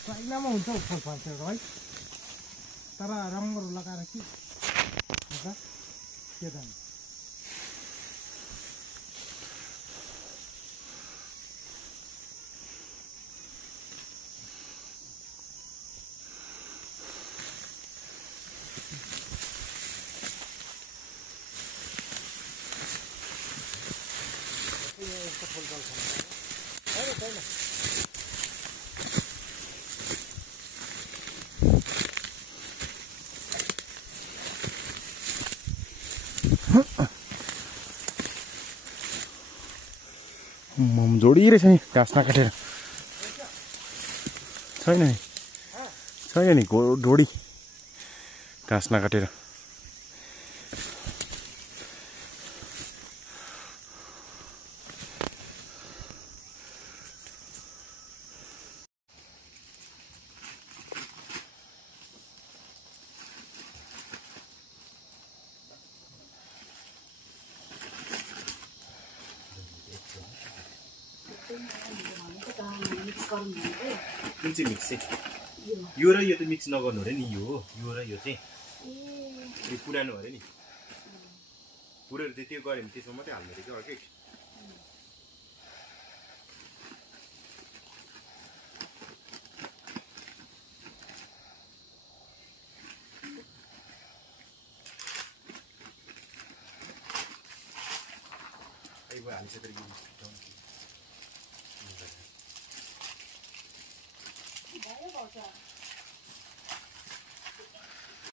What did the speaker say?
चाइनामा हुन्छ फल फल्छ है तर रङहरू लगाएर के हुन्छ के जाने फुल फल छैन छैन मम जोडिरहेछ नि घाँस नकाटेर छैन नि छैन नि ढोडी घाँस नकाटेर कुन चाहिँ मिक्स चाहिँ यो र यो त मिक्स नगर्नु अरे नि यो र यो चाहिँ यो पुरानो अरे नि पुरानो चाहिँ त्यो गऱ्यो भने त्यसमा मात्रै हाल्नु रहेछ अर्कै हालिसकेर